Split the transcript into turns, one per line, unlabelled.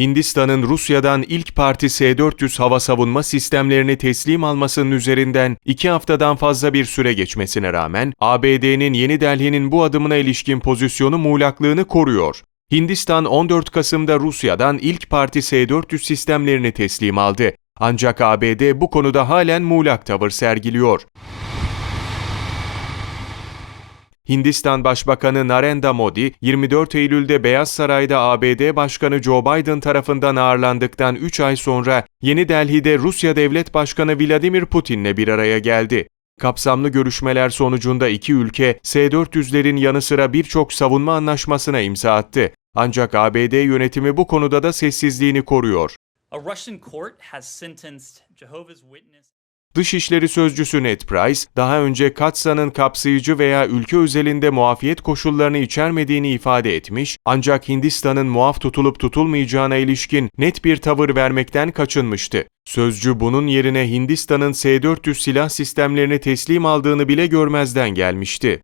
Hindistan'ın Rusya'dan ilk parti S-400 hava savunma sistemlerini teslim almasının üzerinden iki haftadan fazla bir süre geçmesine rağmen ABD'nin Yeni Delhi'nin bu adımına ilişkin pozisyonu muğlaklığını koruyor. Hindistan 14 Kasım'da Rusya'dan ilk parti S-400 sistemlerini teslim aldı. Ancak ABD bu konuda halen muğlak tavır sergiliyor. Hindistan Başbakanı Narendra Modi, 24 Eylül'de Beyaz Saray'da ABD Başkanı Joe Biden tarafından ağırlandıktan 3 ay sonra Yeni Delhi'de Rusya Devlet Başkanı Vladimir Putin'le bir araya geldi. Kapsamlı görüşmeler sonucunda iki ülke S-400'lerin yanı sıra birçok savunma anlaşmasına imza attı. Ancak ABD yönetimi bu konuda da sessizliğini koruyor.
A Russian court has sentenced Jehovah's Witness.
Dışişleri Sözcüsü Ned Price, daha önce Katsa'nın kapsayıcı veya ülke özelinde muafiyet koşullarını içermediğini ifade etmiş, ancak Hindistan'ın muaf tutulup tutulmayacağına ilişkin net bir tavır vermekten kaçınmıştı. Sözcü bunun yerine Hindistan'ın S-400 silah sistemlerini teslim aldığını bile görmezden gelmişti.